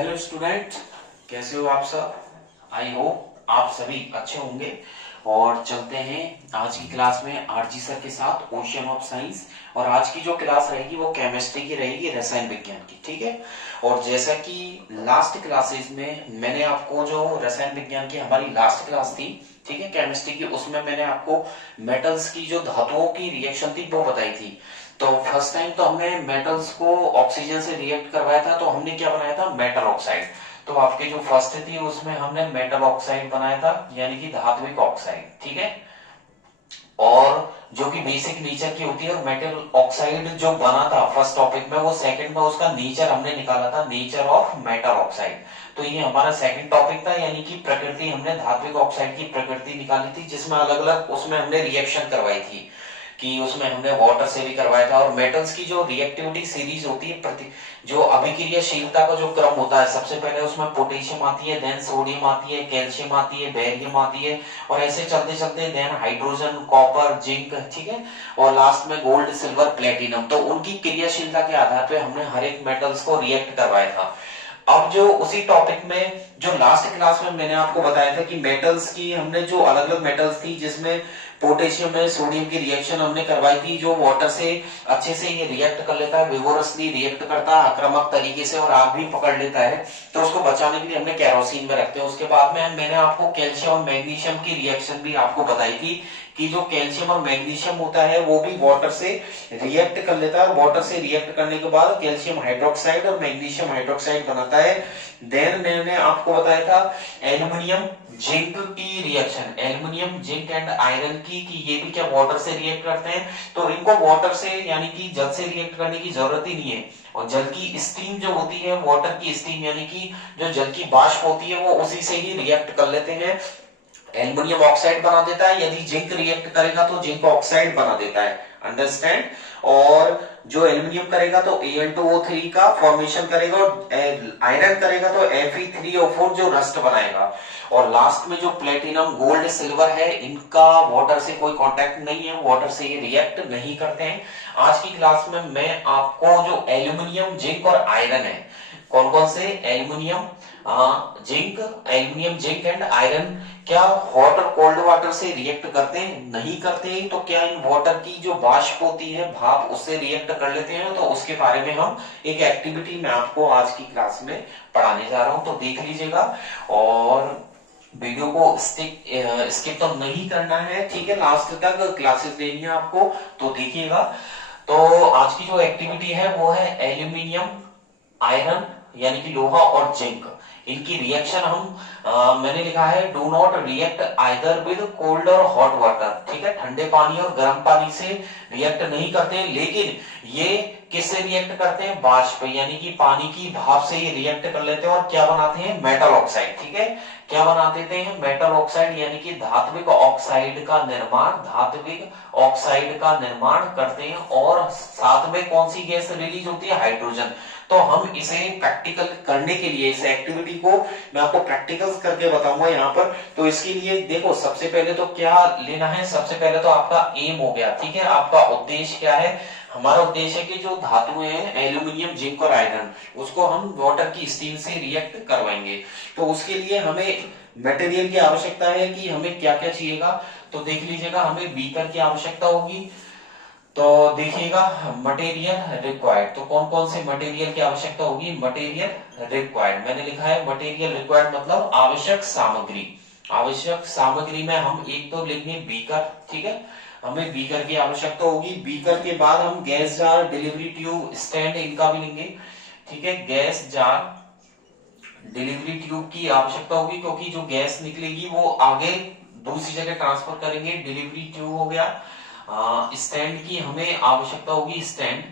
Hello student, कैसे हो आप सब। आई होप आप सभी अच्छे होंगे। और चलते हैं आज की क्लास में आरजी सर के साथ ओशियन ऑफ साइंस। और आज की जो क्लास रहेगी वो केमिस्ट्री की रहेगी, रसायन विज्ञान की। ठीक है। और जैसा कि लास्ट क्लासेस में मैंने आपको जो रसायन विज्ञान की हमारी लास्ट क्लास थी, ठीक है, केमिस्ट्री की, उसमें मैंने आपको मेटल्स की जो धातुओं की रिएक्शन थी वो बताई थी। तो फर्स्ट टाइम तो हमने मेटल्स को ऑक्सीजन से रिएक्ट करवाया था, तो हमने क्या बनाया था, मेटल ऑक्साइड। तो आपके जो फर्स्ट थी उसमें हमने मेटल ऑक्साइड बनाया था, यानी कि धात्विक ऑक्साइड। ठीक है। और जो कि बेसिक नेचर की होती है, और मेटल ऑक्साइड जो बना था फर्स्ट टॉपिक में, वो सेकंड में उसका नेचर हमने निकाला था, नेचर ऑफ मेटल ऑक्साइड। तो ये हमारा सेकंड टॉपिक था, यानी कि प्रकृति, हमने धात्विक ऑक्साइड की प्रकृति निकाली थी, जिसमें अलग अलग उसमें हमने रिएक्शन करवाई थी, कि उसमें हमने वाटर से भी करवाया था। और मेटल्स की जो रिएक्टिविटी सीरीज होती है, प्रति जो अभिक्रियाशीलता का जो क्रम होता है, सबसे पहले उसमें पोटेशियम आती है, देन सोडियम आती है, कैल्शियम आती है, बेरियम आती है, और ऐसे चलते चलते देन हाइड्रोजन, कॉपर, जिंक। ठीक है। और लास्ट में गोल्ड, सिल्वर, प्लेटिनम। तो उनकी क्रियाशीलता के आधार पर हमने हर एक मेटल्स को रिएक्ट करवाया था। अब जो उसी टॉपिक में जो लास्ट क्लास में मैंने आपको बताया था कि मेटल्स की हमने जो अलग अलग मेटल्स थी, जिसमें पोटेशियम में सोडियम की रिएक्शन हमने करवाई थी, जो वाटर से अच्छे से ये रिएक्ट कर लेता है, विगोरसली रिएक्ट करता है, आक्रामक तरीके से, और आग भी पकड़ लेता है। तो उसको बचाने के लिए हमने केरोसिन में रखते हैं। उसके बाद में मैंने आपको कैल्शियम और मैग्नीशियम की रिएक्शन भी आपको बताई थी, कि जो कैल्शियम और मैग्नीशियम होता है वो भी वाटर से रिएक्ट कर लेता है। वाटर से रिएक्ट करने के बाद कैल्शियम हाइड्रोक्साइड और मैग्नीशियम हाइड्रोक्साइड बनाता है। देन मैंने आपको बताया था एल्यूमिनियम जिंक की reaction, aluminium zinc and iron की, कि ये भी क्या वाटर से रिएक्ट करते हैं। तो इनको वाटर से यानी कि जल से रिएक्ट करने की जरूरत ही नहीं है। और जल की स्टीम जो होती है, वाटर की स्टीम यानी कि जो जल की वाष्प होती है, वो उसी से ही रिएक्ट कर लेते हैं, एल्युमिनियम ऑक्साइड बना देता है। यदि जिंक रिएक्ट करेगा तो जिंक ऑक्साइड बना देता है। अंडरस्टैंड। और जो एल्युमिनियम करेगा तो Al2O3 का फॉर्मेशन करेगा, और आयरन करेगा तो Fe3O4 जो रस्ट बनाएगा। और लास्ट में जो प्लेटिनम, गोल्ड, सिल्वर है, इनका वाटर से कोई कांटेक्ट नहीं है, वाटर से ये रिएक्ट नहीं करते हैं। आज की क्लास में मैं आपको जो एल्युमिनियम, जिंक और आयरन है, कौन कौन से, aluminium, zinc, aluminium, zinc and iron, क्या हॉट और कोल्ड वाटर से रिएक्ट करते हैं, नहीं करते, तो क्या इन वाटर की जो वाष्प होती है, भाप, उससे रिएक्ट कर लेते हैं। तो उसके बारे में हम एक एक्टिविटी में आपको आज की क्लास में पढ़ाने जा रहा हूं, तो देख लीजिएगा। और वीडियो को स्किप तो नहीं करना है, ठीक है, लास्ट तक क्लासेस लेनी है आपको, तो देखिएगा। तो आज की जो एक्टिविटी है वो है एल्यूमिनियम, आयरन यानी कि लोहा, और जिंक, इनकी रिएक्शन हम मैंने लिखा है do not react either with cold और हॉट वाटर। ठीक है, ठंडे पानी और गर्म पानी से रिएक्ट नहीं करते, लेकिन ये किससे रिएक्ट करते हैं, वाष्प यानी कि पानी की भाप से ये रिएक्ट कर लेते हैं, और क्या बनाते हैं, मेटल ऑक्साइड। ठीक है, क्या बना देते हैं, मेटल ऑक्साइड, यानी कि धात्विक ऑक्साइड का निर्माण, धात्विक ऑक्साइड का निर्माण करते हैं। और साथ में कौन सी गैस रिलीज होती है, हाइड्रोजन। तो हम इसे प्रैक्टिकल करने के लिए, इस एक्टिविटी को मैं आपको प्रैक्टिकल करके बताऊंगा यहाँ पर। तो इसके लिए देखो, सबसे पहले तो क्या लेना है, सबसे पहले तो आपका एम हो गया, ठीक है, आपका उद्देश्य क्या है। हमारा उद्देश्य है कि जो धातुएं हैं एल्यूमिनियम, जिंक और आयरन, उसको हम वाटर की स्टीम से रिएक्ट करवाएंगे। तो उसके लिए हमें मटेरियल की आवश्यकता है, कि हमें क्या क्या चाहिएगा। तो देख लीजिएगा, हमें बीकर की आवश्यकता होगी। तो देखिएगा, मटेरियल रिक्वायर्ड, तो कौन कौन से मटेरियल की आवश्यकता होगी, मटेरियल रिक्वायर्ड, मैंने लिखा है मटेरियल रिक्वायर्ड मतलब आवश्यक सामग्री। आवश्यक सामग्री में हम एक तो लेंगे बीकर, ठीक है, हमें बीकर की आवश्यकता होगी। बीकर के बाद हम gas jar, delivery tube, stand, इनका भी लेंगे। ठीक है, गैस जार, डिलीवरी ट्यूब की आवश्यकता होगी, क्योंकि जो गैस निकलेगी वो आगे दूसरी जगह ट्रांसफर करेंगे, डिलीवरी ट्यूब हो गया। स्टैंड की हमें आवश्यकता होगी, स्टैंड,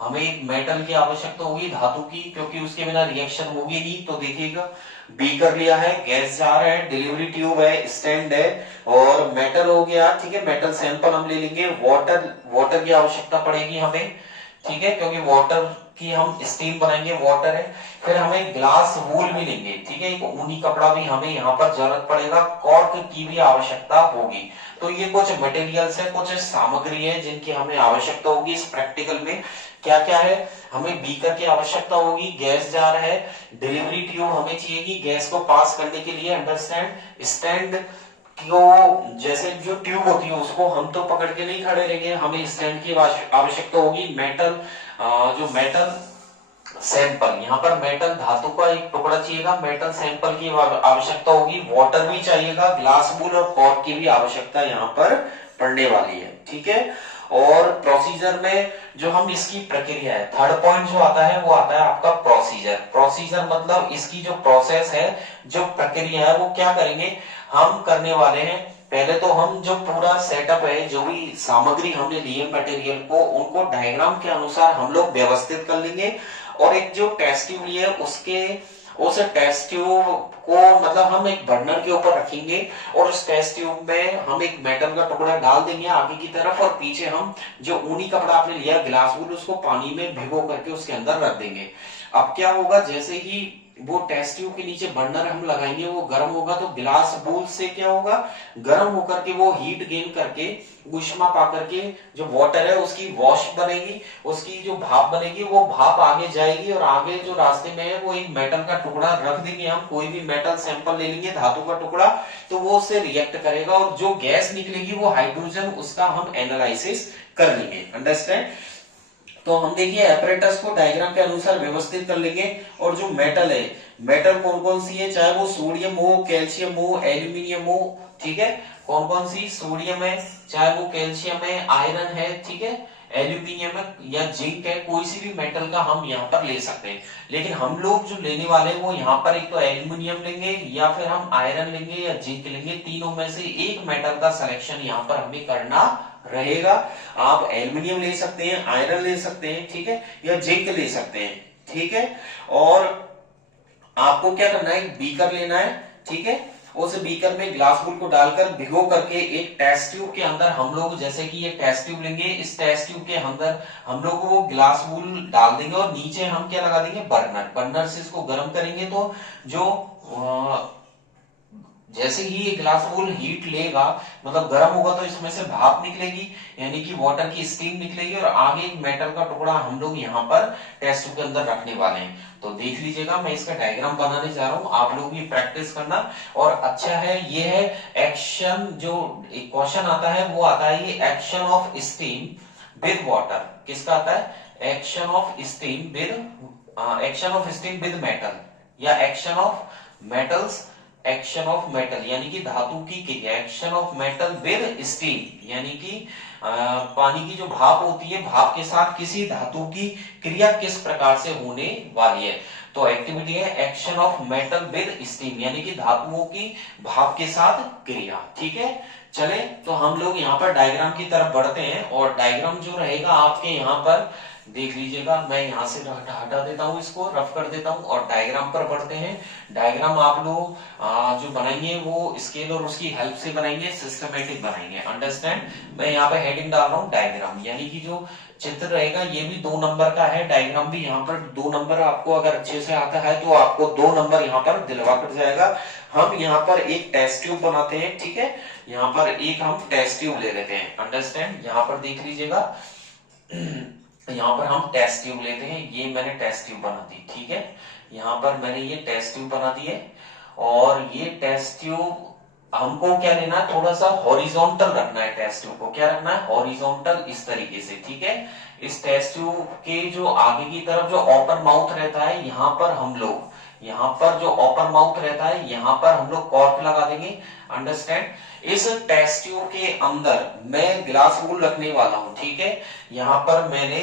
हमें एक मेटल की आवश्यकता होगी, धातु की, क्योंकि उसके बिना रिएक्शन होगी नहीं। तो देखिएगा, बीकर लिया है, गैस जार है, डिलीवरी ट्यूब है, स्टैंड है, और मेटल हो गया। ठीक है, मेटल सैंपल हम ले लेंगे। वाटर, वाटर की आवश्यकता पड़ेगी हमें, ठीक है, क्योंकि वाटर की हम स्टीम बनाएंगे, वाटर है। फिर हमें ग्लास वूल भी लेंगे, ठीक है, एक ऊनी कपड़ा भी हमें यहाँ पर जरूरत पड़ेगा। कॉर्क की भी आवश्यकता होगी। तो ये कुछ मटेरियल्स है, कुछ सामग्री है जिनकी हमें आवश्यकता होगी इस प्रैक्टिकल में, क्या क्या है, हमें बीकर की आवश्यकता होगी, गैस जार है, डिलीवरी ट्यूब हमें चाहिए गैस को पास करने के लिए, अंडरस्टैंड, स्टैंड को, जैसे जो ट्यूब होती है उसको हम तो पकड़ के नहीं खड़े रहेंगे, हमें स्टैंड की आवश्यकता होगी, मेटल जो मेटल सैंपल, यहाँ पर मेटल धातु का एक टुकड़ा चाहिएगा, मेटल सैंपल की आवश्यकता होगी, वाटर भी चाहिएगा, ग्लास बूल और कॉर्क की भी आवश्यकता यहाँ पर पड़ने वाली है, ठीक है। और प्रोसीजर में जो हम इसकी प्रक्रिया है, थर्ड पॉइंट जो आता है वो आता है आपका प्रोसीजर। प्रोसीजर मतलब इसकी जो प्रोसेस है, जो प्रक्रिया है, वो क्या करेंगे हम करने वाले हैं। पहले तो हम जो पूरा सेटअप है, जो भी सामग्री हमने ली है मटेरियल को, उनको डायग्राम के अनुसार हम लोग व्यवस्थित कर लेंगे, और एक जो टेस्ट ट्यूब ली है उस टेस्ट ट्यूब को मतलब हम एक बर्नर के ऊपर रखेंगे, और उस टेस्ट ट्यूब में हम एक मेटल का टुकड़ा डाल देंगे आगे की तरफ, और पीछे हम जो ऊनी कपड़ा आपने लिया ग्लास वुड, उसको पानी में भिगो करके उसके अंदर रख देंगे। अब क्या होगा, जैसे ही वो टेस्ट ट्यूब के नीचे बर्नर हम लगाएंगे, वो गर्म होगा, तो ग्लास बूल से क्या होगा, गर्म होकर के वो हीट गेन करके, ऊष्मा पा करके जो वाटर है उसकी वॉश बनेगी, उसकी जो भाप बनेगी, वो भाप आगे जाएगी, और आगे जो रास्ते में है वो एक मेटल का टुकड़ा रख देंगे, हम कोई भी मेटल सैंपल ले लेंगे, धातु का टुकड़ा, तो वो उससे रिएक्ट करेगा, और जो गैस निकलेगी वो हाइड्रोजन, उसका हम एनालिसिस कर लेंगे, अंडरस्टैंड। तो हम देखिए एपरेटस को डायग्राम के अनुसार व्यवस्थित कर लेंगे, और जो मेटल है, मेटल कौन कौन सी है, चाहे वो सोडियम हो, कैल्शियम हो, एल्यूमिनियम हो, ठीक है, कौन कौन सी, सोडियम है, चाहे वो कैल्शियम है, आयरन है, ठीक है, एल्यूमिनियम है या जिंक है, कोई सी भी मेटल का हम यहाँ पर ले सकते हैं। लेकिन हम लोग जो लेने वाले हैं वो यहाँ पर एक तो एल्यूमिनियम लेंगे, या फिर हम आयरन लेंगे, या जिंक लेंगे, तीनों में से एक मेटल का सिलेक्शन यहाँ पर हमें करना रहेगा। आप एल्यूमिनियम ले सकते हैं, आयरन ले सकते हैं, ठीक है, या जिंक ले सकते हैं, ठीक है। और आपको क्या करना है, बीकर लेना है, ठीक है, उस बीकर में ग्लास बूल को डालकर भिगो करके एक टेस्ट ट्यूब के अंदर हम लोग, जैसे कि ये टेस्ट ट्यूब लेंगे, इस टेस्ट ट्यूब के अंदर हम लोग वो ग्लास बूल डाल देंगे, और नीचे हम क्या लगा देंगे, बर्नर, बर्नर से इसको गर्म करेंगे, तो जो जैसे ही ये ग्लास बूल हीट लेगा, मतलब गर्म होगा, तो इसमें से भाप निकलेगी, यानी कि वाटर की स्टीम निकलेगी, और आगे एक मेटल का टुकड़ा हम लोग यहाँ पर टेस्ट ट्यूब के अंदर रखने वाले हैं। तो देख लीजिएगा, मैं इसका डायग्राम बनाने जा रहा हूँ, आप लोग भी प्रैक्टिस करना। और अच्छा है, ये है एक्शन, जो एक क्वेश्चन आता है वो आता है, ये action of steam with water, किसका आता है, action of steam with metal, या action of metals, action of metal यानी कि धातु की क्रिया, action of metal with steam यानी कि पानी की जो भाप होती है, भाप के साथ किसी धातु की क्रिया किस प्रकार से होने वाली है। तो एक्टिविटी है action of metal with steam, यानी कि धातुओं की भाप के साथ क्रिया, ठीक है। चले तो हम लोग यहाँ पर डायग्राम की तरफ बढ़ते हैं, और डायग्राम जो रहेगा आपके यहाँ पर देख लीजिएगा, मैं यहाँ से हटा देता हूँ, इसको रफ कर देता हूँ, और डायग्राम पर बढ़ते हैं। डायग्राम आप लोग जो बनाएंगे वो स्केल और उसकी हेल्प से बनाएंगे, सिस्टमेटिक बनाएंगे, अंडरस्टैंड। मैं यहाँ पे हेडिंग डाल रहा हूँ डायग्राम, यानी कि जो चित्र रहेगा ये भी 2 नंबर का है, डायग्राम भी यहाँ पर 2 नंबर, आपको अगर अच्छे से आता है तो आपको 2 नंबर यहाँ पर दिलवा कर जाएगा। हम यहाँ पर एक टेस्ट ट्यूब बनाते हैं, ठीक है, यहाँ पर एक हम टेस्ट ट्यूब ले लेते हैं, अंडरस्टैंड। यहाँ पर देख लीजिएगा, यहाँ पर हम टेस्ट ट्यूब लेते हैं, ये मैंने टेस्ट ट्यूब बना दी, ठीक है, यहाँ पर मैंने ये टेस्ट ट्यूब बना दी है, और ये टेस्ट ट्यूब हमको क्या लेना है, थोड़ा सा हॉरिजॉन्टल रखना है, टेस्ट ट्यूब को क्या रखना है, हॉरिजॉन्टल, इस तरीके से, ठीक है। इस टेस्ट ट्यूब के जो आगे की तरफ जो ओपन माउथ रहता है, यहाँ पर हम लोग, यहाँ पर जो ओपन माउथ रहता है, यहाँ पर हम लोग कॉर्क लगा देंगे, अंडरस्टैंड। इस टेस्ट ट्यूब के अंदर मैं ग्लास बूल रखने वाला हूं, ठीक है। यहाँ पर मैंने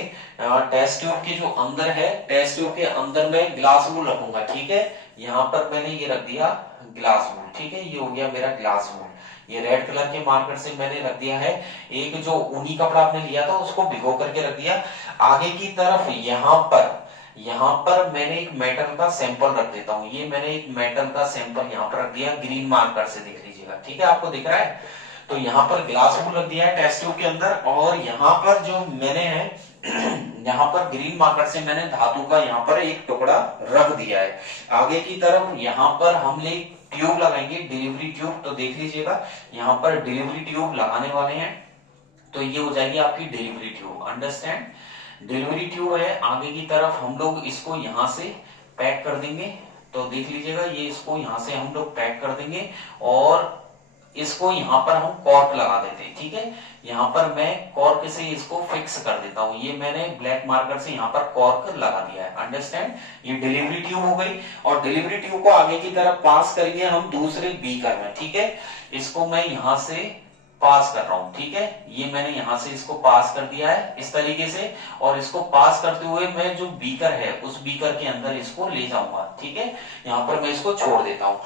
टेस्ट ट्यूब के जो अंदर है, टेस्ट ट्यूब के अंदर मैं ग्लास बूल रखूंगा, ठीक है। यहाँ पर मैंने ये रख दिया ग्लास बूल, ठीक है, ये हो गया मेरा ग्लास बूल। ये रेड कलर के मार्कर से मैंने रख दिया है। एक जो ऊनी कपड़ा आपने लिया था उसको भिगो करके रख दिया। आगे की तरफ यहाँ पर मैंने एक मेटल का सैंपल रख देता हूँ। ये मैंने एक मेटल का सैंपल यहाँ पर रख दिया ग्रीन मार्कर से, देख लीजिएगा, ठीक है, आपको दिख रहा है। तो यहाँ पर ग्लास बूल रख दिया है टेस्ट ट्यूब के अंदर, और यहाँ पर जो मैंने है यहाँ पर ग्रीन मार्कर से मैंने धातु का यहाँ पर एक टुकड़ा रख दिया है। आगे की तरफ यहाँ पर हम ट्यूब लगाएंगे, डिलीवरी ट्यूब। तो देख लीजिएगा, यहाँ पर डिलीवरी ट्यूब लगाने वाले हैं, तो ये हो जाएगी आपकी delivery tube, understand. Delivery tube है, आगे की तरफ हम लोग इसको यहाँ से पैक कर देंगे। तो देख लीजिएगा, ये इसको यहाँ से हम लोग पैक कर देंगे और इसको यहाँ पर हम कॉर्क लगा देते हैं। ठीक है, यहाँ पर मैं कॉर्क से इसको फिक्स कर देता हूँ। ये मैंने ब्लैक मार्कर से यहाँ पर कॉर्क लगा दिया है। अंडरस्टैंड, ये डिलीवरी ट्यूब हो गई और डिलीवरी ट्यूब को आगे की तरफ पास करेंगे हम दूसरे बीकर में। ठीक है, इसको मैं यहाँ से पास कर रहा हूं। ठीक है, ये मैंने यहां से इसको पास कर दिया है इस तरीके से, और इसको पास करते हुए मैं जो बीकर है उस बीकर के अंदर इसको ले जाऊंगा। ठीक है, यहां पर मैं इसको छोड़ देता हूं।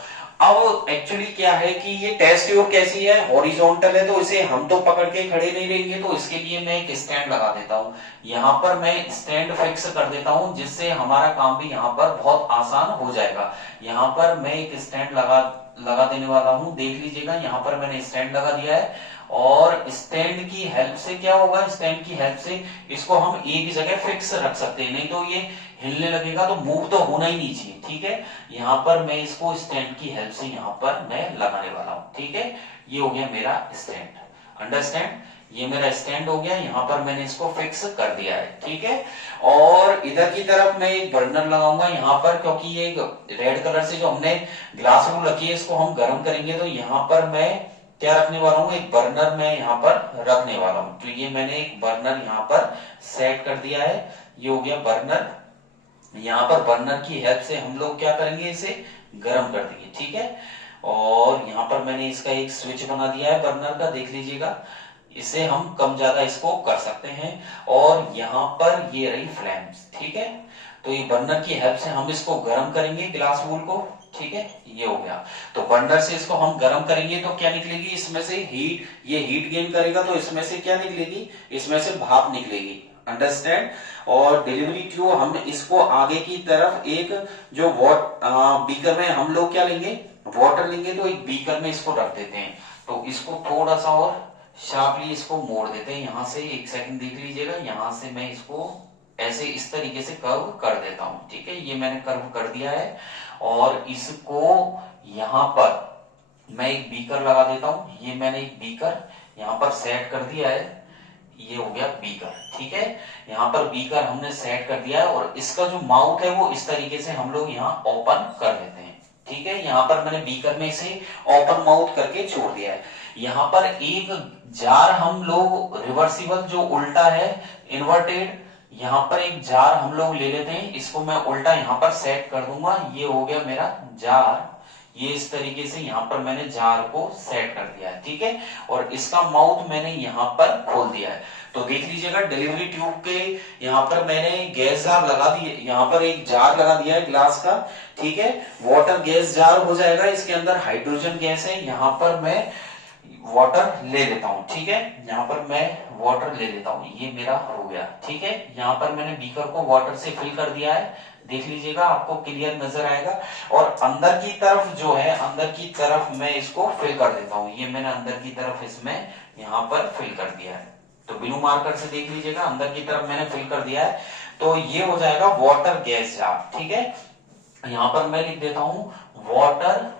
अब एक्चुअली क्या है कि ये टेस्ट ट्यूब कैसी है, हॉरिजॉन्टल है, तो इसे हम तो पकड़ के खड़े नहीं रहेंगे, तो इसके लिए मैं एक स्टैंड लगा देता हूं। यहाँ पर मैं स्टैंड फिक्स कर देता हूं, जिससे हमारा काम भी यहाँ पर बहुत आसान हो जाएगा। यहाँ पर मैं एक स्टैंड लगा देने वाला हूं। देख लीजिएगा, यहाँ पर मैंने स्टैंड लगा दिया है और स्टैंड की हेल्प से क्या होगा, स्टैंड की हेल्प से इसको हम एक जगह फिक्स रख सकते हैं, नहीं तो ये हिलने लगेगा तो मूव तो होना ही नहीं चाहिए। ठीक है, यहाँ पर मैं इसको स्टैंड की हेल्प से यहाँ पर मैं लगाने वाला हूँ। ठीक है, ये हो गया मेरा स्टैंड। अंडरस्टैंड, ये मेरा स्टैंड हो गया, यहाँ पर मैंने इसको फिक्स कर दिया है। ठीक है, और इधर की तरफ मैं एक बर्नर लगाऊंगा यहाँ पर, क्योंकि ये रेड कलर से जो हमने ग्लास रूल रखी है इसको हम गर्म करेंगे, तो यहाँ पर मैं क्या रखने वाला हूँ, एक बर्नर मैं यहाँ पर रखने वाला हूँ। तो ये मैंने एक बर्नर यहाँ पर सेट कर दिया है, ये हो गया बर्नर। यहाँ पर बर्नर की हेल्प से हम लोग क्या करेंगे, इसे गर्म कर देंगे। ठीक है, और यहाँ पर मैंने इसका एक स्विच बना दिया है बर्नर का, देख लीजिएगा, इसे हम कम ज्यादा इसको कर सकते हैं। और यहाँ पर ये रही फ्लेम्स। ठीक है, तो ये बर्नर की हेल्प से हम इसको गर्म करेंगे ग्लास वूल को। ठीक है, ये हो गया। तो बर्नर से इसको हम गर्म करेंगे तो क्या निकलेगी, इसमें से हीट, ये हीट गेन करेगा तो इसमें से क्या निकलेगी, इसमें से भाप निकलेगी। अंडरस्टैंड, और डिलीवरी ट्यूब हम इसको आगे की तरफ एक जो बीकर में हम लोग क्या लेंगे, वाटर लेंगे, तो एक बीकर में इसको रख देते हैं। तो इसको थोड़ा सा और शार्पली इसको मोड़ देते हैं यहाँ से, एक सेकंड देख लीजिएगा, यहाँ से मैं इसको ऐसे इस तरीके से कर्व कर देता हूं। ठीक है, ये मैंने कर्व कर दिया है और इसको यहाँ पर मैं एक बीकर लगा देता हूं। ये मैंने एक बीकर यहाँ पर सेट कर दिया है, ये हो गया बीकर। ठीक है, यहाँ पर बीकर हमने सेट कर दिया है और इसका जो माउथ है वो इस तरीके से हम लोग यहाँ ओपन कर देते हैं। ठीक है, यहाँ पर मैंने बीकर में इसे ओपन माउथ करके छोड़ दिया है। यहाँ पर एक जार हम लोग रिवर्सिबल जो उल्टा है, इन्वर्टेड, यहाँ पर एक जार हम लोग ले लेते हैं, इसको मैं उल्टा यहाँ पर सेट कर दूंगा। ये हो गया मेरा जार, ये इस तरीके से यहाँ पर मैंने जार को सेट कर दिया है। ठीक है, और इसका माउथ मैंने यहाँ पर खोल दिया है। तो देख लीजिएगा, डिलीवरी ट्यूब के यहाँ पर मैंने गैस जार लगा दी, यहाँ पर एक जार लगा दिया है ग्लास का। ठीक है, वाटर गैस जार हो जाएगा, इसके अंदर हाइड्रोजन गैस है। यहाँ पर मैं वाटर ले लेता हूँ। ठीक है, यहाँ पर मैं वाटर ले लेता हूँ, ये मेरा हो गया। ठीक है, यहाँ पर मैंने बीकर को वाटर से फिल कर दिया है, देख लीजिएगा, आपको क्लियर नजर आएगा। और अंदर की तरफ जो है, अंदर की तरफ मैं इसको फिल कर देता हूँ। ये मैंने अंदर की तरफ इसमें यहाँ पर फिल कर दिया है, तो ब्लू मार्कर से देख लीजिएगा, अंदर की तरफ मैंने फिल कर दिया है। तो ये हो जाएगा वाटर गैस जार। ठीक है, यहाँ पर मैं लिख देता हूँ वाटर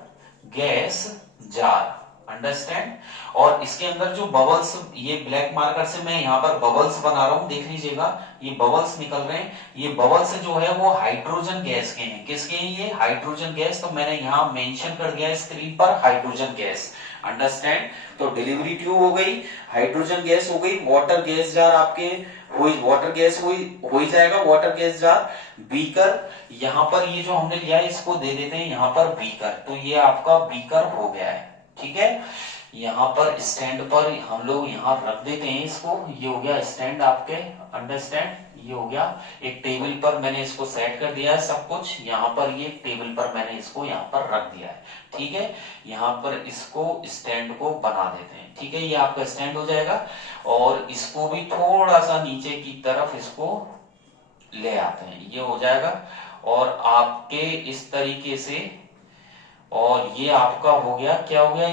गैस जार। अंडरस्टैंड, और इसके अंदर जो बबल्स, ये ब्लैक मार्कर से मैं यहाँ पर बबल्स बना रहा हूँ, देख लीजिएगा, ये बबल्स निकल रहे हैं। ये बबल्स जो है वो हाइड्रोजन गैस के हैं। किसके हैं ये, हाइड्रोजन गैस। तो मैंने यहाँ मेंशन कर दिया है स्क्रीन पर, हाइड्रोजन गैस। अंडरस्टैंड, तो डिलीवरी ट्यूब हो गई, हाइड्रोजन गैस हो गई, वाटर गैस जार आपके वाटर गैस हो ही जाएगा, वाटर गैस जार। बीकर, यहाँ पर ये जो हमने लिया है इसको दे देते हैं यहाँ पर बीकर, तो ये आपका बीकर हो गया है। ठीक है, यहाँ पर स्टैंड पर हम लोग यहाँ रख देते हैं इसको, ये हो गया स्टैंड आपके। अंडरस्टैंड, ये हो गया, एक टेबल पर मैंने इसको सेट कर दिया है सब कुछ। यहाँ पर ये टेबल पर मैंने इसको यहाँ पर रख दिया है। ठीक है, यहाँ पर इसको स्टैंड को बना देते हैं। ठीक है, ये आपका स्टैंड हो जाएगा, और इसको भी थोड़ा सा नीचे की तरफ इसको ले आते हैं, ये हो जाएगा। और आपके इस तरीके से, और ये आपका हो गया, क्या हो गया,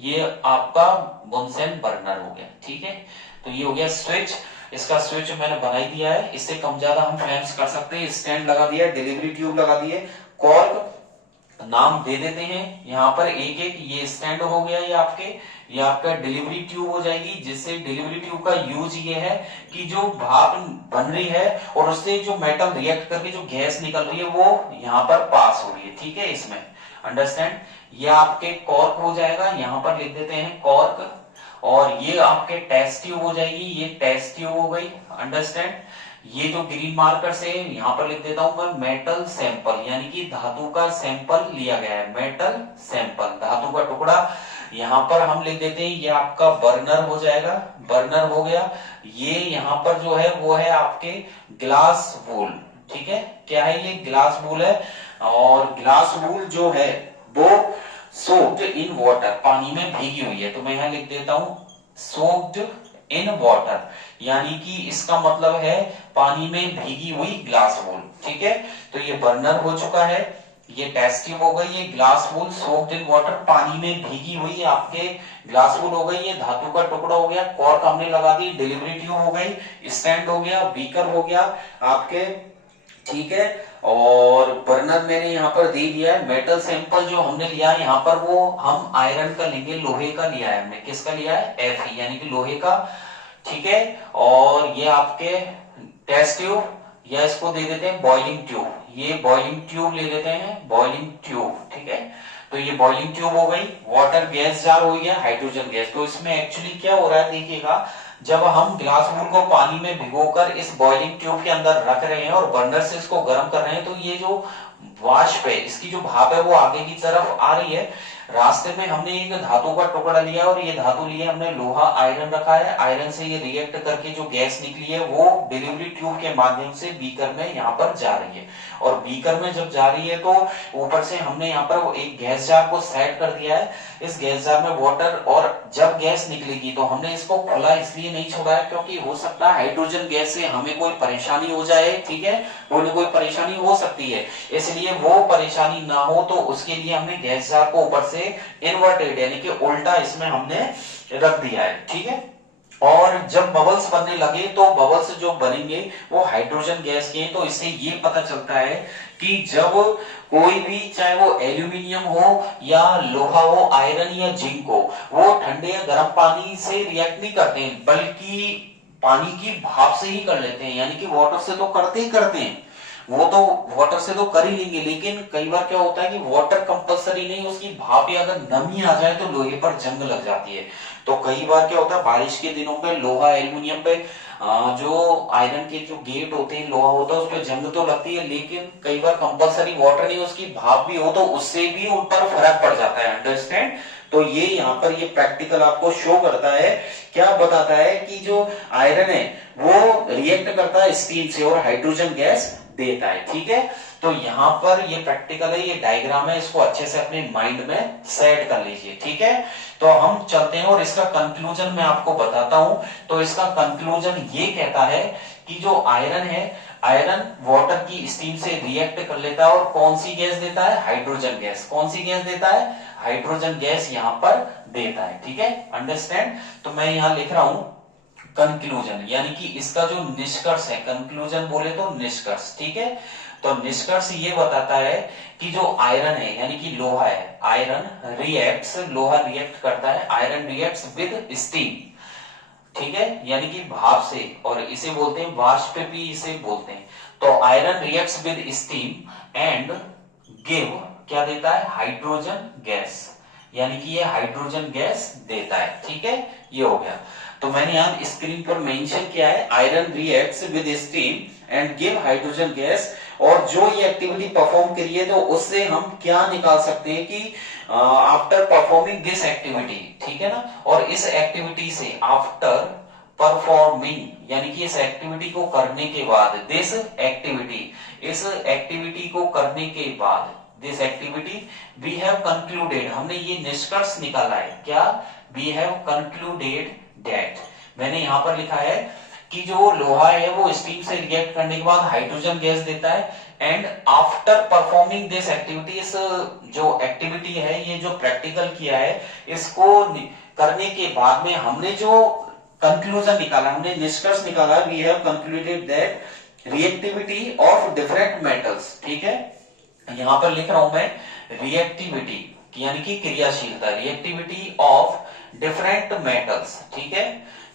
ये आपका बुनसेन बर्नर हो गया। ठीक है, तो ये हो गया स्विच, इसका स्विच मैंने बना ही दिया है, इससे कम ज्यादा हम फ्लेम्स कर सकते हैं। स्टैंड लगा दिया, डिलीवरी ट्यूब लगा दिए, कॉर्क नाम दे देते हैं यहाँ पर एक एक। ये स्टैंड हो गया, ये आपका डिलीवरी ट्यूब हो जाएगी, जिससे डिलीवरी ट्यूब का यूज ये है कि जो भाप बन रही है और उससे जो मेटल रिएक्ट करके जो गैस निकल रही है वो यहाँ पर पास हो रही है, ठीक है, इसमें अंडरस्टैंड। ये आपके कॉर्क हो जाएगा, यहाँ पर लिख देते हैं कॉर्क। और ये आपके टेस्ट ट्यूब हो जाएगी, ये टेस्ट ट्यूब हो गई, अंडरस्टैंड। ये जो ग्रीन मार्कर से यहाँ पर लिख देता हूं मैं मेटल सैंपल, यानी कि धातु का सैंपल लिया गया है, मेटल सैंपल, धातु का टुकड़ा। यहाँ पर हम लिख देते हैं ये आपका बर्नर हो जाएगा, बर्नर हो गया। ये यहाँ पर जो है वो है आपके ग्लास वूल, ठीक है, क्या है ये ग्लास वूल है। और ग्लास वूल जो है वो सोक्ड इन वाटर, पानी में भीगी हुई है, तो मैं यहाँ लिख देता हूं सोक्ड इन वाटर, यानी कि इसका मतलब है पानी में भीगी हुई ग्लास वूल, ठीक है। तो ये बर्नर हो चुका है, ये टेस्ट ट्यूब हो गई, ये glass wool soaked in water, पानी में भीगी हुई आपके ग्लास वूल हो गई, ये धातु का टुकड़ा हो गया, कॉर्क हमने लगा दी, डिलीवरी ट्यूब हो गई, स्टैंड हो गया, बीकर हो गया आपके, ठीक है। और बर्नर मैंने यहाँ पर दे दिया है। मेटल सैंपल जो हमने लिया है यहाँ पर वो हम आयरन का लेंगे, लोहे का लिया है हमने, किसका लिया है, Fe यानी कि लोहे का, ठीक है। और ये आपके टेस्ट ट्यूब, या इसको दे देते हैं बॉइलिंग ट्यूब, ये बॉइलिंग ट्यूब ले लेते हैं, बॉइलिंग ट्यूब, ठीक है। तो ये बॉइलिंग ट्यूब हो गई। वाटर गैस जार हो गया, हाइड्रोजन गैस। तो इसमें एक्चुअली क्या हो रहा है देखिएगा, जब हम ग्लास वूल को पानी में भिगोकर इस बॉइलिंग ट्यूब के अंदर रख रहे हैं और बर्नर से इसको गर्म कर रहे हैं, तो ये जो वाष्प है, इसकी जो भाप है वो आगे की तरफ आ रही है। रास्ते में हमने एक धातु का टुकड़ा लिया और ये धातु लिए हमने लोहा, आयरन रखा है, आयरन से ये रिएक्ट करके जो गैस निकली है वो डिलीवरी ट्यूब के माध्यम से बीकर में यहाँ पर जा रही है। और बीकर में जब जा रही है तो ऊपर से हमने यहाँ पर एक गैस जार को सेट कर दिया है, इस गैस जार में वाटर, और जब गैस निकलेगी तो हमने इसको खुला इसलिए नहीं छोड़ा है क्योंकि हो सकता है हाइड्रोजन गैस से हमें कोई परेशानी हो जाए, ठीक है, कोई ना कोई परेशानी हो सकती है, इसलिए वो परेशानी ना हो तो उसके लिए हमने गैस जार को ऊपर से इन्वर्टेड यानी कि उल्टा इसमें हमने रख दिया है, ठीक है। और जब बबल्स बनने लगे तो बबल्स जो बनेंगे वो हाइड्रोजन गैस के हैं। तो इससे ये पता चलता है कि जब कोई भी, चाहे वो एल्यूमिनियम हो या लोहा हो, आयरन या जिंक हो, वो ठंडे या गर्म पानी से रिएक्ट नहीं करते हैं बल्कि पानी की भाप से ही कर लेते हैं, यानी कि वाटर से तो करते ही करते हैं, वो तो वाटर से तो कर ही लेंगे, लेकिन कई बार क्या होता है कि वाटर कंपलसरी नहीं, उसकी भाप या अगर नमी आ जाए तो लोहे पर जंग लग जाती है। तो कई बार क्या होता है बारिश के दिनों पे लोहा, एल्युमिनियम पे जो आयरन के जो गेट होते हैं, लोहा होता है, उस पर जंग तो लगती है, लेकिन कई बार कंपलसरी वाटर नहीं, उसकी भाप भी हो तो उससे भी उन पर फर्क पड़ जाता है, अंडरस्टैंड। तो ये यहाँ पर ये प्रैक्टिकल आपको शो करता है, क्या बताता है कि जो आयरन है वो रिएक्ट करता है स्टीम से और हाइड्रोजन गैस देता है, ठीक है। तो यहाँ पर ये प्रैक्टिकल है, ये डायग्राम है, इसको अच्छे से अपने माइंड में सेट कर लीजिए, ठीक है। तो हम चलते हैं और इसका कंक्लूजन मैं आपको बताता हूं। तो इसका कंक्लूजन ये कहता है कि जो आयरन है, आयरन वाटर की स्टीम से रिएक्ट कर लेता है और कौन सी गैस देता है, हाइड्रोजन गैस। कौन सी गैस देता है, हाइड्रोजन गैस यहाँ पर देता है, ठीक है, अंडरस्टैंड। तो मैं यहाँ लिख रहा हूं कंक्लूजन, यानी कि इसका जो निष्कर्ष है, कंक्लूजन बोले तो निष्कर्ष, ठीक है। तो निष्कर्ष ये बताता है कि जो आयरन है यानी कि लोहा है, आयरन रिएक्ट्स, लोहा रिएक्ट करता है, आयरन रिएक्ट्स विद स्टीम, ठीक है, यानी कि भाप से, और इसे बोलते हैं वाष्प भी इसे बोलते हैं। तो iron reacts with steam and give, क्या देता है, हाइड्रोजन गैस, यानी कि ये हाइड्रोजन गैस देता है, ठीक है, ये हो गया। तो मैंने यहाँ स्क्रीन पर मेंशन किया है iron reacts with steam and give hydrogen gas, और जो ये एक्टिविटी परफॉर्म करी है तो उससे हम क्या निकाल सकते हैं कि आफ्टर परफॉर्मिंग दिस एक्टिविटी, ठीक है ना, और इस एक्टिविटी से आफ्टर परफॉर्मिंग यानी कि इस एक्टिविटी को करने के बाद, दिस एक्टिविटी, इस एक्टिविटी को करने के बाद, this activity we have concluded, हमने ये निष्कर्ष निकाला है, क्या, वी हैव कंक्लूडेड दैट, मैंने यहां पर लिखा है कि जो लोहा है वो स्टीम से रिएक्ट करने के बाद हाइड्रोजन गैस देता है, and after performing this activity, इस जो एक्टिविटी है, ये जो प्रैक्टिकल किया है, इसको करने के बाद में हमने जो कंक्लूजन निकाला, हमने निष्कर्ष निकाला, we have concluded that reactivity of different metals, ठीक है, यहां पर लिख रहा हूं मैं रिएक्टिविटी यानी कि क्रियाशीलता, रिएक्टिविटी ऑफ डिफरेंट मेटल्स, ठीक है।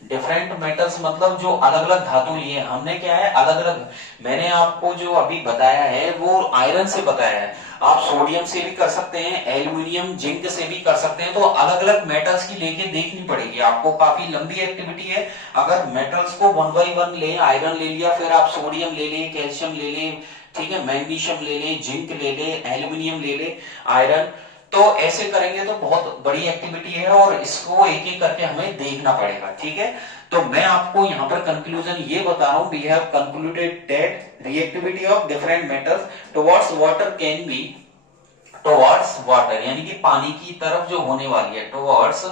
डिफरेंट मेटल्स मतलब जो अलग अलग धातु लिए हमने, क्या है अलग अलग, मैंने आपको जो अभी बताया है वो आयरन से बताया है, आप सोडियम से भी कर सकते हैं, एल्यूमिनियम जिंक से भी कर सकते हैं। तो अलग अलग मेटल्स की लेके देखनी पड़ेगी आपको, काफी लंबी एक्टिविटी है। अगर मेटल्स को वन बाई वन ले, आयरन ले लिया, फिर आप सोडियम ले लें, कैल्शियम ले लें, ठीक है, मैग्नीशियम ले लें, जिंक ले लें, एल्यूमिनियम ले लें, आयरन, तो ऐसे करेंगे तो बहुत बड़ी एक्टिविटी है और इसको एक एक करके हमें देखना पड़ेगा, ठीक है। तो मैं आपको यहाँ पर कंक्लूजन ये बता रहा हूं, we have concluded that reactivity of different metals towards water can be, towards water यानी कि पानी की तरफ जो होने वाली है, टुवर्ड्स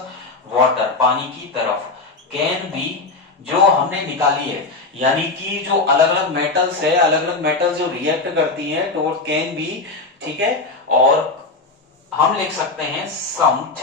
वाटर पानी की तरफ, कैन बी जो हमने निकाली है, यानी कि जो अलग अलग मेटल्स है, अलग अलग मेटल्स जो रिएक्ट करती हैं टुवर्ड्स कैन बी, ठीक है, और हम लिख सकते हैं सम्ड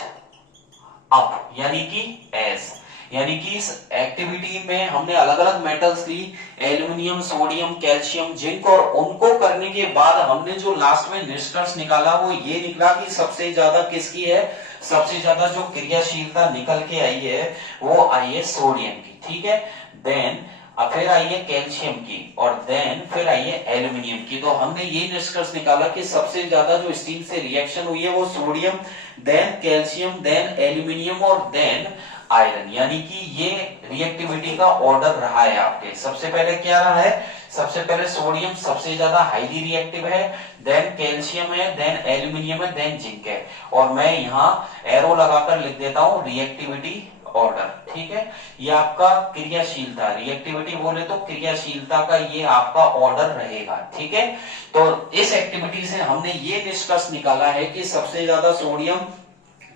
अप यानी कि एस, यानी कि इस एक्टिविटी में हमने अलग अलग मेटल्स ली, एल्यूमिनियम, सोडियम, कैल्शियम, जिंक, और उनको करने के बाद हमने जो लास्ट में निष्कर्ष निकाला वो ये निकला कि सबसे ज्यादा किसकी है, सबसे ज्यादा जो क्रियाशीलता निकल के आई है वो आई है सोडियम की, ठीक है। देन फिर आई है कैल्शियम की, और देन फिर आई है एल्यूमिनियम की। तो हमने ये निष्कर्ष निकाला कि सबसे ज्यादा जो स्टील से रिएक्शन हुई है वो sodium, then calcium, then aluminium और देन आयरन, यानी कि ये रिएक्टिविटी का ऑर्डर रहा है आपके। सबसे पहले क्या रहा है, सबसे पहले सोडियम सबसे ज्यादा हाईली रिएक्टिव है, देन कैल्शियम है, देन एल्यूमिनियम है, देन जिंक है, और मैं यहाँ एरो लगाकर लिख देता हूं रिएक्टिविटी ऑर्डर, ठीक है। ये आपका क्रियाशीलता, रिएक्टिविटी बोले तो क्रियाशीलता का ये आपका ऑर्डर रहेगा, ठीक है। तो इस एक्टिविटी से हमने ये निष्कर्ष निकाला है कि सबसे ज्यादा सोडियम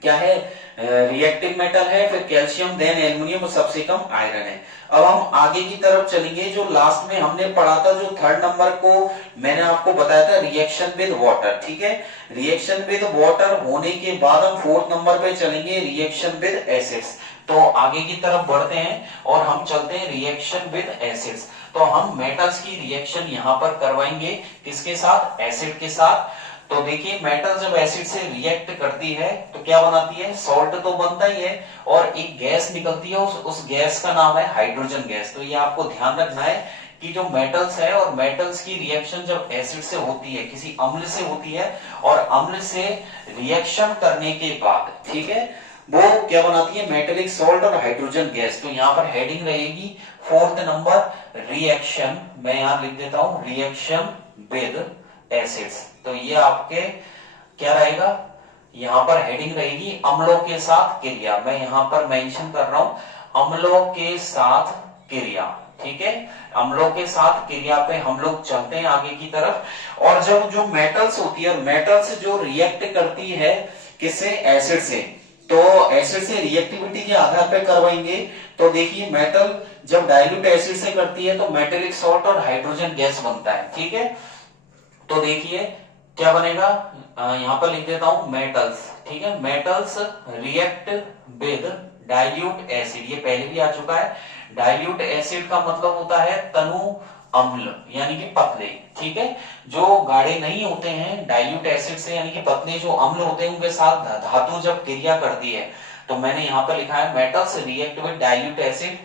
क्या है, रिएक्टिव मेटल है, फिर कैल्शियम, देन एल्यूमिनियम और सबसे कम आयरन है। अब हम आगे की तरफ चलेंगे, जो लास्ट में हमने पढ़ा था, जो थर्ड नंबर को मैंने आपको बताया था रिएक्शन विद वाटर, ठीक है। रिएक्शन विद वाटर होने के बाद हम फोर्थ नंबर पे चलेंगे रिएक्शन विद एसिड्स। तो आगे की तरफ बढ़ते हैं और हम चलते हैं रिएक्शन विद एसिड्स। तो हम मेटल्स की रिएक्शन यहाँ पर करवाएंगे किसके साथ, एसिड के साथ। तो देखिए मेटल जब एसिड से रिएक्ट करती है तो क्या बनाती है, सॉल्ट तो बनता ही है, और एक गैस निकलती है, उस गैस का नाम है हाइड्रोजन गैस। तो ये आपको ध्यान रखना है कि जो मेटल्स है और मेटल्स की रिएक्शन जब एसिड से होती है, किसी अम्ल से होती है, और अम्ल से रिएक्शन करने के बाद, ठीक है, वो क्या बनाती है, मेटेलिक सॉल्ट और हाइड्रोजन गैस। तो यहाँ पर हेडिंग रहेगी फोर्थ नंबर रिएक्शन, मैं यहाँ लिख देता हूं रिएक्शन विद एसिड्स। तो ये आपके क्या रहेगा, यहाँ पर हेडिंग रहेगी अम्लों के साथ क्रिया, मैं यहाँ पर मेंशन कर रहा हूं अम्लों के साथ क्रिया, ठीक है। अम्लों के साथ क्रिया पे हम लोग चलते हैं आगे की तरफ। और जब जो मेटल्स होती है, मेटल्स जो रिएक्ट करती है किससे, एसिड से, तो एसिड से रिएक्टिविटी के आधार पर करवाएंगे। तो देखिए मेटल जब डाइल्यूट एसिड से करती है तो मेटेलिक सॉल्ट और हाइड्रोजन गैस बनता है, ठीक है। तो देखिए क्या बनेगा, यहां पर लिख देता हूं मेटल्स, ठीक है। Metals react with dilute acid, ये पहले भी आ चुका है। डाइल्यूट एसिड का मतलब होता है तनु अम्ल यानी कि पतले, ठीक है। जो गाढ़े नहीं होते हैं डाइल्यूट एसिड से, यानी कि पतले जो अम्ल होते हैं उनके साथ धातु जब क्रिया करती है, तो मैंने यहां पर लिखा है metals react with dilute acid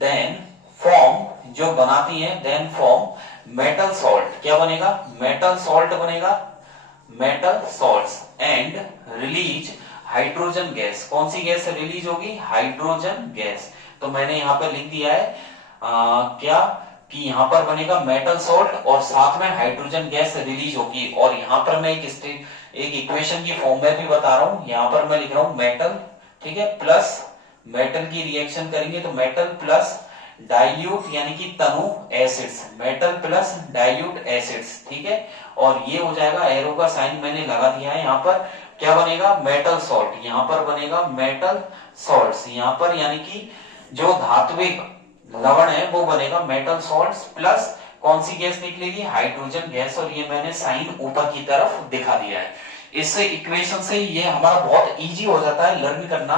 then form, जो बनाती है, देन फॉर्म मेटल सॉल्ट। क्या बनेगा, मेटल सॉल्ट बनेगा, metal salts, and release hydrogen gas. कौन सी गैस रिलीज होगी, हाइड्रोजन गैस। तो मैंने यहां पर लिख दिया है क्या कि यहां पर बनेगा मेटल सॉल्ट और साथ में हाइड्रोजन गैस रिलीज होगी। और यहां पर मैं एक इक्वेशन की फॉर्म में भी बता रहा हूं, यहां पर मैं लिख रहा हूं मेटल, ठीक है, प्लस मेटल की रिएक्शन करेंगे तो मेटल प्लस डाइल्यूट यानी कि तनु acids, metal plus dilute acids, ठीक है। और ये हो जाएगा, एरो का साइन मैंने लगा दिया है यहाँ पर, क्या बनेगा, मेटल सॉल्ट, यहाँ पर बनेगा मेटल सॉल्ट्स, यहाँ पर यानी कि जो धात्विक लवण है वो बनेगा मेटल सॉल्ट्स, प्लस कौन सी गैस निकलेगी, हाइड्रोजन गैस। और ये मैंने साइन ऊपर की तरफ दिखा दिया है। इस इक्वेशन से ये हमारा बहुत इजी हो जाता है लर्न करना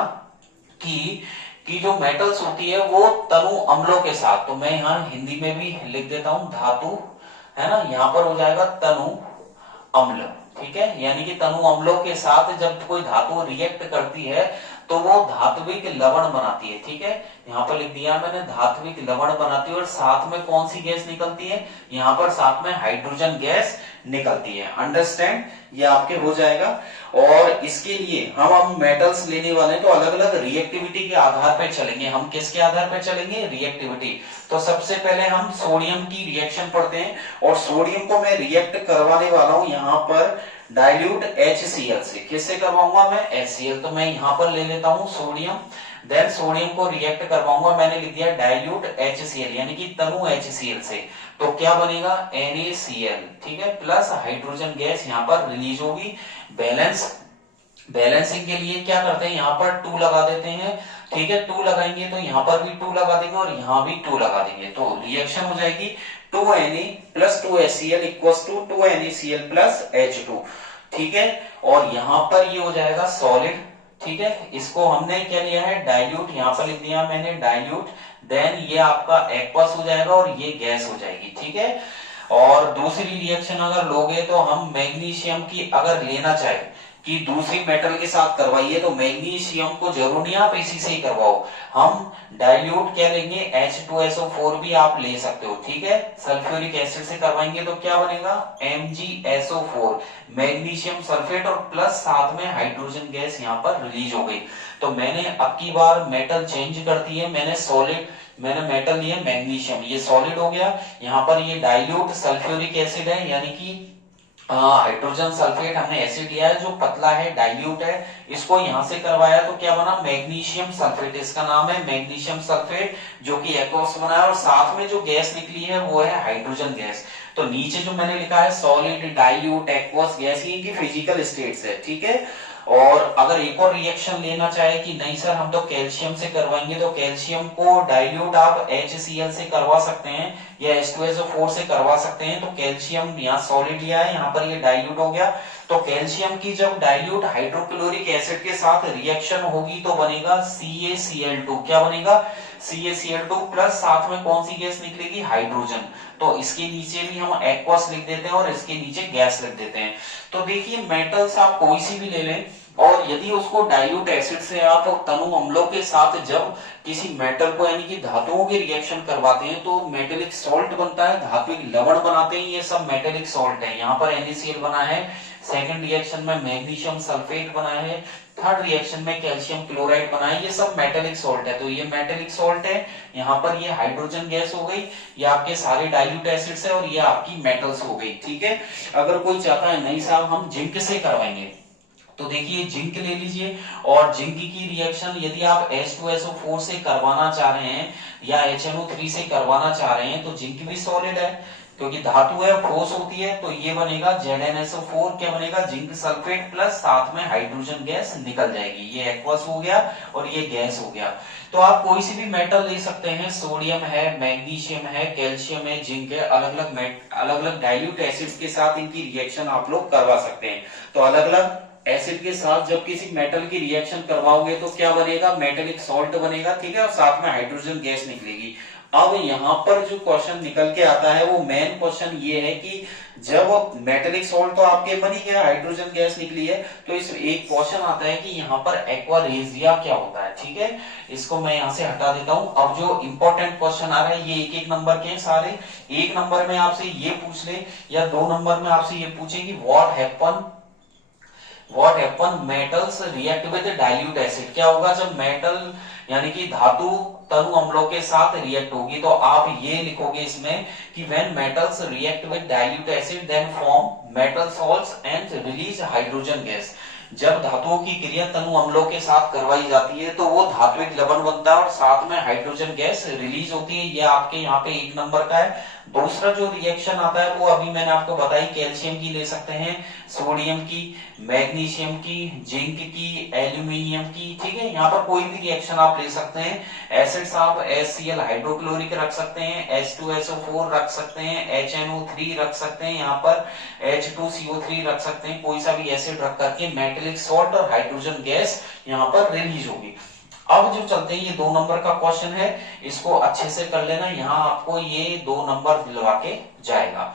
कि जो मेटल्स होती है वो तनु अम्लों के साथ, तो मैं यहाँ हिंदी में भी लिख देता हूं धातु, है ना, यहाँ पर हो जाएगा तनु अम्ल, ठीक है, यानी कि तनु अम्लों के साथ जब कोई धातु रिएक्ट करती है तो वो धात्विक लवण बनाती है। ठीक है, यहाँ पर लिख दिया मैंने, धात्विक लवण बनाती है और साथ में कौन सी गैस निकलती है, यहाँ पर साथ में हाइड्रोजन गैस निकलती है। अंडरस्टैंड, ये आपके हो जाएगा। और इसके लिए हम मेटल्स लेने वाले हैं तो अलग अलग रिएक्टिविटी के आधार पर चलेंगे। हम किसके आधार पर चलेंगे, रिएक्टिविटी। तो सबसे पहले हम सोडियम की रिएक्शन पढ़ते हैं और सोडियम को मैं रिएक्ट करवाने वाला हूं यहाँ पर डाइल्यूट HCl से। किससे करवाऊंगा मैं, HCl। तो मैं यहाँ पर ले लेता हूं सोडियम, देन सोडियम को रिएक्ट करवाऊंगा, मैंने लिख दिया डाइल्यूट HCl यानी कि तनु HCl से। तो क्या बनेगा, NaCl। ठीक है, प्लस हाइड्रोजन गैस यहाँ पर रिलीज होगी। बैलेंसिंग के लिए क्या करते हैं, यहाँ पर 2 लगा देते हैं। ठीक है, 2 लगाएंगे तो यहाँ पर भी 2 लगा देंगे और यहाँ भी 2 लगा देंगे, तो रिएक्शन हो जाएगी 2Na plus 2HCl equals to 2NaCl plus H2। ठीक है, और यहाँ पर ये हो जाएगा सॉलिड। ठीक है, इसको हमने क्या लिया है, डाइल्यूट, यहाँ पर लिख दिया मैंने डाइल्यूट, देन ये आपका एक्वस हो जाएगा और ये गैस हो जाएगी। ठीक है, और दूसरी रिएक्शन अगर लोगे तो हम मैग्नीशियम की अगर लेना चाहे कि दूसरी मेटल के साथ करवाइए तो मैग्नीशियम को जरूर नहीं आप इसी से ही करवाओ, हम डाइल्यूट क्या लेंगे, H2SO4 भी आप ले सकते हो। ठीक है, सल्फ्यूरिक एसिड से करवाएंगे तो क्या बनेगा, MgSO4, मैग्नीशियम सल्फेट और प्लस साथ में हाइड्रोजन गैस यहाँ पर रिलीज हो गई। तो मैंने अब की बार मेटल चेंज कर दी है, मैंने मेटल लिया मैग्नीशियम, ये सॉलिड हो गया। यहाँ पर ये डाइल्यूट सल्फ्यूरिक एसिड है यानी कि हाइड्रोजन सल्फेट हमने एसिड लिया है जो पतला है, डाइल्यूट है, इसको यहां से करवाया तो क्या बना, मैग्नीशियम सल्फेट। इसका नाम है मैग्नीशियम सल्फेट जो कि एक्वस बना है और साथ में जो गैस निकली है वो है हाइड्रोजन गैस। तो नीचे जो मैंने लिखा है सॉलिड, डाइल्यूट, एक्वस गैस, ये इनकी फिजिकल स्टेट्स है। ठीक है, और अगर एक और रिएक्शन लेना चाहे कि नहीं सर हम तो कैल्शियम से करवाएंगे तो कैल्शियम को डाइल्यूट आप HCl से करवा सकते हैं या H2SO4 से करवा सकते हैं। तो कैल्शियम यहाँ सॉलिड लिया है, यहाँ पर ये डाइल्यूट हो गया। तो कैल्शियम की जब डाइल्यूट हाइड्रोक्लोरिक एसिड के साथ रिएक्शन होगी तो बनेगा CaCl2। क्या बनेगा, CaCl2 प्लस साथ में कौन सी गैस निकलेगी, हाइड्रोजन। तो इसके नीचे भी हम एक्वस लिख देते हैं और इसके नीचे गैस लिख देते हैं। तो देखिए मेटल्स आप कोई सी भी ले लें और यदि उसको डाइल्यूट एसिड से आप तनु अम्लों के साथ जब किसी मेटल को यानी कि धातुओं की रिएक्शन करवाते हैं तो मेटेलिक सॉल्ट बनता है, धात्विक लवण बनाते हैं, ये सब मेटेलिक सॉल्ट है। यहाँ पर NaCl बना है, सेकंड रिएक्शन में मैग्नीशियम सल्फेट बना है, थर्ड रिएक्शन में कैल्शियम क्लोराइड बना है, ये सब मेटेलिक सॉल्ट है। तो ये मेटेलिक सॉल्ट है, यहाँ पर ये हाइड्रोजन गैस हो गई, ये आपके सारे डाइल्यूट एसिड्स है और ये आपकी मेटल्स हो गई। ठीक है, अगर कोई चाहता है नहीं साहब हम जिंक से करवाएंगे तो देखिए जिंक ले लीजिए और जिंक की रिएक्शन यदि आप H2SO4 से करवाना चाह रहे हैं या HNO3 से करवाना चाह रहे हैं तो जिंक भी सॉलिड है क्योंकि धातु है, ठोस होती है। तो ये बनेगा ZnSO4, क्या बनेगा, जिंक सल्फेट प्लस साथ में हाइड्रोजन गैस निकल जाएगी, ये एक्वस हो गया और ये गैस हो गया। तो आप कोई सी भी मेटल ले सकते हैं, सोडियम है, मैग्नीशियम है, कैल्शियम है, जिंक है, अलग अलग डाइल्यूट एसिड्स के साथ इनकी रिएक्शन आप लोग करवा सकते हैं। तो अलग अलग एसिड के साथ जब किसी मेटल की रिएक्शन करवाओगे तो क्या बनेगा, मेटेलिक सॉल्ट बनेगा। ठीक है, और साथ में हाइड्रोजन गैस निकलेगी। अब यहाँ पर जो क्वेश्चन निकल के आता है वो मेन क्वेश्चन ये है कि जब मेटेलिक सॉल्ट तो आपके बन ही गया, हाइड्रोजन गैस निकली है, तो इस एक क्वेश्चन आता है कि यहाँ पर एक्वारेजिया क्या होता है। ठीक है, इसको मैं यहाँ से हटा देता हूँ। अब जो इंपॉर्टेंट क्वेश्चन आ रहा है ये एक नंबर के हैं सारे। एक नंबर में आपसे ये पूछ ले या 2 नंबर में आपसे ये पूछे कि what happen metals react with dilute acid. क्या होगा जब मेटल यानी कि धातु तनु अम्लों के साथ रिएक्ट होगी। तो आप ये लिखोगे इसमें कि when metals react with dilute acid then form metal salts and release hydrogen gas. जब धातुओं की क्रिया तनु अम्लों के साथ करवाई जाती है तो वो धात्विक लवण बनता है और साथ में हाइड्रोजन गैस रिलीज होती है। ये आपके यहाँ पे 1 नंबर का है। दूसरा जो रिएक्शन आता है वो अभी मैंने आपको बताई, कैल्शियम की ले सकते हैं, सोडियम की, मैग्नीशियम की, जिंक की, एल्यूमिनियम की। ठीक है, यहाँ पर कोई भी रिएक्शन आप ले सकते हैं। एसिड्स आप HCl हाइड्रोक्लोरिक रख सकते हैं, H2SO4 रख सकते हैं, HNO3 रख सकते हैं, यहाँ पर H2CO3 रख सकते हैं। कोई सा भी एसिड रख करके मेटेलिक सॉल्ट और हाइड्रोजन गैस यहाँ पर रिलीज होगी। अब जो चलते हैं ये 2 नंबर का क्वेश्चन है, इसको अच्छे से कर लेना, यहाँ आपको ये 2 नंबर दिलवा के जाएगा।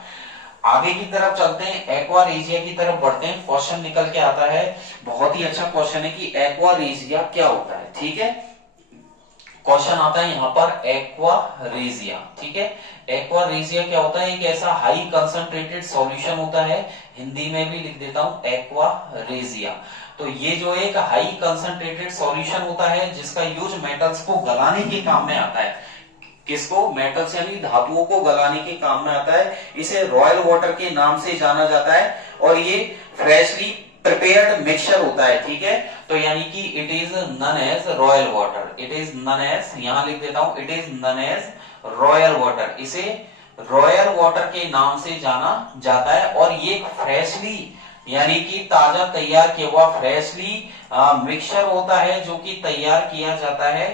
आगे की तरफ चलते हैं, एक्वारेजिया की तरफ बढ़ते हैं। क्वेश्चन निकल के आता है, बहुत ही अच्छा क्वेश्चन है कि एक्वारेजिया क्या होता है। ठीक है, क्वेश्चन आता है यहाँ पर एक्वारेजिया। ठीक है, एक्वारेजिया क्या होता है? एक ऐसा हाई कंसंट्रेटेड सॉल्यूशन होता है, हिंदी में भी लिख देता हूं एक्वारेजिया। तो ये जो एक हाई कंसंट्रेटेड सॉल्यूशन होता है जिसका यूज मेटल्स को गलाने के काम में आता है। किसको? मेटल्स यानी धातुओं को गलाने के काम में आता है। इसे रॉयल वाटर के नाम से जाना जाता है और ये फ्रेशली प्रिपेयर्ड मिक्सचर होता है। ठीक है, तो यानी कि it is known as royal water. It is known as, यहां लिख देता हूं, it is known as royal water. इसे रॉयल वाटर के नाम से जाना जाता है और ये फ्रेशली यानी कि ताजा तैयार किया हुआ फ्रेशली मिक्सचर होता है जो कि तैयार किया जाता है।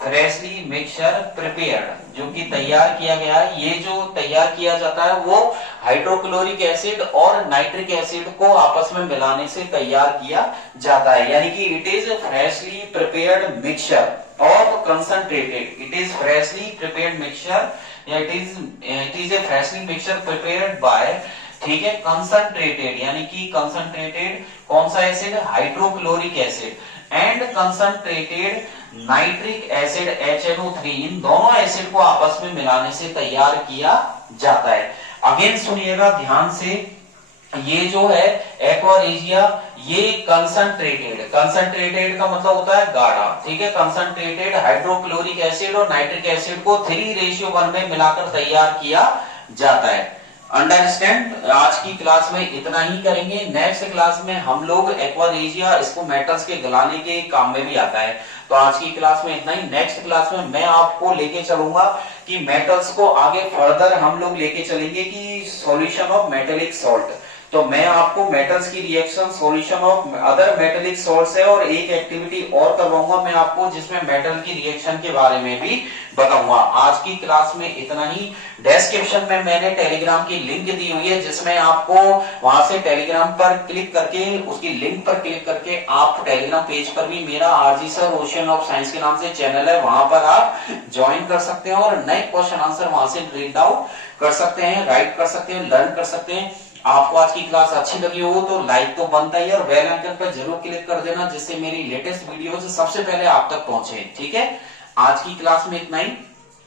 फ्रेशली मिक्सचर प्रिपेयर्ड, जो कि तैयार किया गया है, ये जो तैयार किया जाता है वो हाइड्रोक्लोरिक एसिड और नाइट्रिक एसिड को आपस में मिलाने से तैयार किया जाता है। यानी कि it is freshly prepared mixture और concentrated. It is freshly prepared mixture या it is a freshly mixture prepared by, ठीक है, कंसंट्रेटेड यानी कि कंसंट्रेटेड कौन सा acid? Hydrochloric acid and concentrated nitric acid HNO3। इन दोनों एसिड को आपस में मिलाने से तैयार किया जाता है। अगेन सुनिएगा ध्यान से, ये जो है एक्वारेजिया, ये कंसंट्रेटेड, कंसंट्रेटेड का मतलब होता है गाढ़ा। ठीक है, कंसंट्रेटेड हाइड्रोक्लोरिक एसिड और नाइट्रिक एसिड को 3:1 में मिलाकर तैयार किया जाता है। अंडरस्टैंड? आज की क्लास में इतना ही करेंगे। नेक्स्ट क्लास में हम लोग एक्वारेजिया, इसको मेटल्स के गलाने के काम में भी आता है। तो आज की क्लास में इतना ही। नेक्स्ट क्लास में मैं आपको लेके चलूंगा कि मेटल्स को आगे फर्दर हम लोग लेके चलेंगे कि सॉल्यूशन ऑफ मेटेलिक सॉल्ट। तो मैं आपको मेटल्स की reaction, solution of other metallic salts है और एक एक्टिविटी और करवाऊंगा मैं आपको जिसमें मेटल की रिएक्शन के बारे में भी बताऊंगा। आज की क्लास में इतना ही। डिस्क्रिप्शन में मैंने टेलीग्राम की लिंक दी हुई है जिसमें आपको वहां से टेलीग्राम पर क्लिक करके, उसकी लिंक पर क्लिक करके आप टेलीग्राम पेज पर भी मेरा RG sir ocean of science के नाम से चैनल है, वहां पर आप ज्वाइन कर सकते हैं और नए क्वेश्चन आंसर वहां से रीड आउट कर सकते हैं, राइट कर सकते हैं, लर्न कर सकते हैं। आपको आज की क्लास अच्छी लगी हो तो लाइक तो बनता ही है और बेल आइकन पर जरूर क्लिक कर देना जिससे मेरी लेटेस्ट वीडियोस सबसे पहले आप तक पहुंचे। ठीक है, आज की क्लास में इतना ही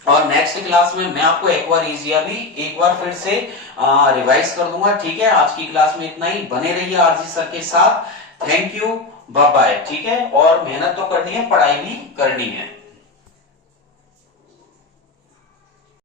और नेक्स्ट क्लास में मैं आपको एक्वारेजिया भी एक बार फिर से रिवाइज कर दूंगा। ठीक है, आज की क्लास में इतना ही। बने रहिए आरजी सर के साथ। Thank you, bye bye. ठीक है, और मेहनत तो करनी है, पढ़ाई भी करनी है।